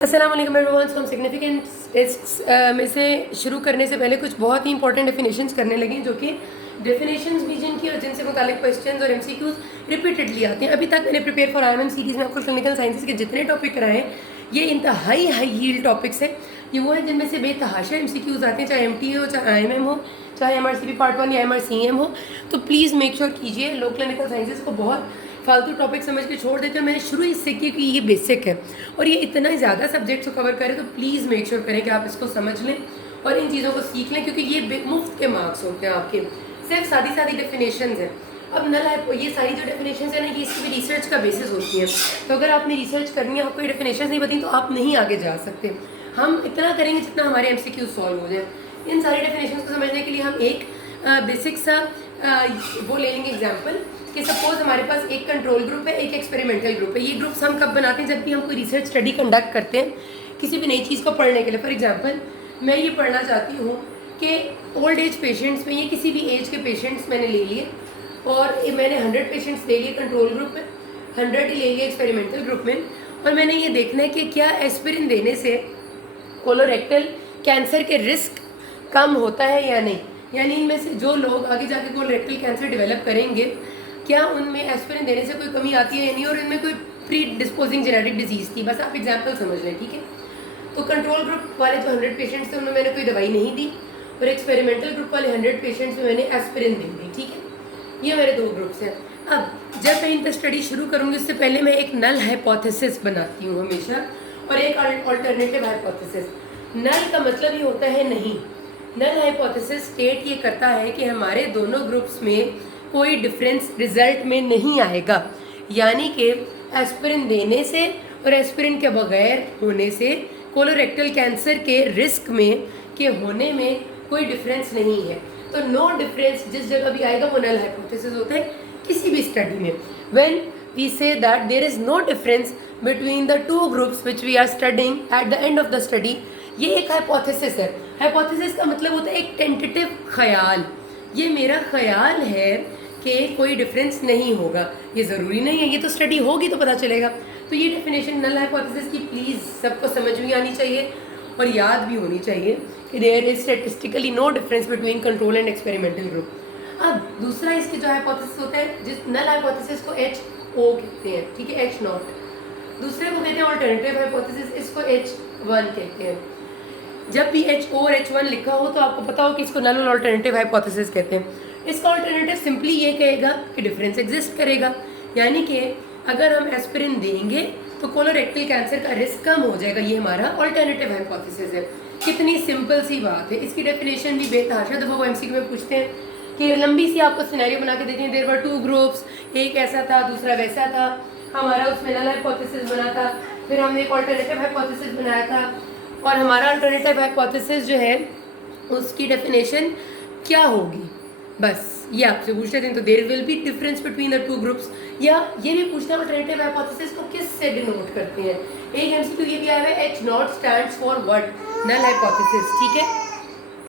अस्सलाम वालेकुम एवरीवन। सो हम सिग्निफिकेंट टेस्ट्स में से शुरू करने से पहले कुछ बहुत ही इंपॉर्टेंट डेफिनेशंस करने लगे, जो कि डेफिनेशंस भी जिनकी और जिनसे मुतालिक क्वेश्चंस और एमसीक्यूज रिपीटेडली आते हैं। अभी तक मैंने प्रिपेयर फॉर आईएमएम सीरीज़ में आपको क्लिनिकल साइंसेज के जितने टॉपिक कराए हैं, ये इंतहाई हाई यील्ड टॉपिक्स है। ये वो है जिनमें से बेतहाशा एमसीक्यूज आते हैं, चाहे एमटी हो, चाहे आईएमएम हो, चाहे एमआरसीपी पार्ट 1 या एमआरसीएम हो। तो प्लीज़ मेक श्योर कीजिए। लोग क्लिनिकल साइंसेज को बहुत फालतू टॉपिक समझ के छोड़ देते हैं। मैंने शुरू इससे किया कि ये बेसिक है और ये इतना ज़्यादा सब्जेक्ट्स को कवर करें, तो प्लीज़ मेक श्योर करें कि आप इसको समझ लें और इन चीज़ों को सीख लें, क्योंकि ये मुफ्त के मार्क्स होते हैं आपके। सिर्फ सादी सादी डेफिनेशंस हैं। अब नल है, ये सारी जो डेफिनेशंस है ना, ये इसकी भी रिसर्च का बेसिस होती है। तो अगर आपने रिसर्च करनी है, आपको ये डेफिनेशंस नहीं पता, तो आप नहीं आगे जा सकते। हम इतना करेंगे जितना हमारे एमसीक्यू सॉल्व हो जाए। इन सारी डेफिनेशंस को समझने के लिए हम एक बेसिक सा वो ले लेंगे एग्जाम्पल कि सपोज हमारे पास एक कंट्रोल ग्रुप है, एक एक्सपेरिमेंटल ग्रुप है। ये ग्रुप्स हम कब बनाते हैं? जब भी हम कोई रिसर्च स्टडी कंडक्ट करते हैं किसी भी नई चीज़ को पढ़ने के लिए। फॉर एग्जांपल, मैं ये पढ़ना चाहती हूँ कि ओल्ड एज पेशेंट्स में, ये किसी भी एज के पेशेंट्स मैंने ले लिए और मैंने 100 पेशेंट्स ले लिए कंट्रोल ग्रुप में, 100 ही ले लिए एक्सपेरिमेंटल ग्रुप में, और मैंने ये देखना है कि क्या एस्पिरिन देने से कोलोरेक्टल कैंसर के रिस्क कम होता है या नहीं। यानी इनमें से जो लोग आगे जाके कोलोरेक्टल कैंसर डेवलप करेंगे, क्या उनमें एस्पिरिन देने से कोई कमी आती है या नहीं, और इनमें कोई प्री डिस्पोजिंग जेनेटिक डिजीज़ थी। बस आप एग्जांपल समझ लें, ठीक है। तो कंट्रोल ग्रुप वाले जो 100 पेशेंट्स थे, उनमें मैंने कोई दवाई नहीं दी, और एक्सपेरिमेंटल ग्रुप वाले 100 पेशेंट्स में मैंने एस्पिरिन दे दी, ठीक है। ये मेरे दो ग्रुप्स हैं। अब जब मैं इन पर स्टडी शुरू करूँगी, उससे पहले मैं एक नल हाइपोथेसिस बनाती हूँ हमेशा, और एक अल्टरनेटिव हाइपोथेसिस। नल का मतलब ये होता है नहीं। नल हाइपोथेसिस स्टेट ये करता है कि हमारे दोनों ग्रुप्स में कोई डिफरेंस रिजल्ट में नहीं आएगा, यानी कि एस्पिरिन देने से और एस्पिरिन के बगैर होने से कोलोरेक्टल कैंसर के रिस्क में के होने में कोई डिफरेंस नहीं है। तो नो डिफरेंस जिस जगह भी आएगा वो नल हाइपोथेसिस होता है किसी भी स्टडी में। When we say that there is no difference between the two groups which we are studying at the end of the study, ये एक हाइपोथेसिस है। हाइपोथेसिस का मतलब होता है एक टेंटेटिव ख्याल। ये मेरा ख्याल है कि कोई डिफरेंस नहीं होगा। ये ज़रूरी नहीं है, ये तो स्टडी होगी तो पता चलेगा। तो ये डेफिनेशन नल हाइपोथेसिस की प्लीज़ सबको समझ में आनी चाहिए और याद भी होनी चाहिए कि there is statistically no difference between control and experimental group. अब दूसरा इसके जो हाइपोथेसिस होता है, जिस नल हाइपोथेसिस को HO कहते हैं, ठीक है, H0। दूसरे को कहते हैं अल्टरनेटिव हाइपोथेसिस, इसको H1 कहते हैं। जब भी HO और H1 लिखा हो तो आपको पता हो कि इसको नल और अल्टरनेटिव हाइपोथेसिस कहते हैं। इसका अल्टरनेटिव सिंपली ये कहेगा कि डिफरेंस एग्जिस्ट करेगा, यानी कि अगर हम एस्पिरिन देंगे तो कोलोरेक्टल कैंसर का रिस्क कम हो जाएगा। ये हमारा अल्टरनेटिव हाइपोथेसिस है। कितनी सिंपल सी बात है। इसकी डेफिनेशन भी बेतहाशा दफ़ा वो एमसीक्यू में पूछते हैं कि लंबी सी आपको सिनेरियो बना के देते हैं। देयर वर टू ग्रुप्स, एक ऐसा था दूसरा वैसा था, हमारा उसमें नल हाइपोथेसिस बना था, फिर हमने एक अल्टरनेटिव हाइपोथेसिस बनाया था, और हमारा अल्टरनेटिव हाइपोथेसिस जो है उसकी डेफिनेशन क्या होगी, बस ये आपसे पूछ लेते हैं। तो there will be difference between the two groups, या ये भी पूछना है अल्टरनेटिव हाइपोथेसिस को किस से डिनोट करते हैं। एक एमसीक्यू ये भी आया है, H0 stands for what? Null hypothesis, ठीक है।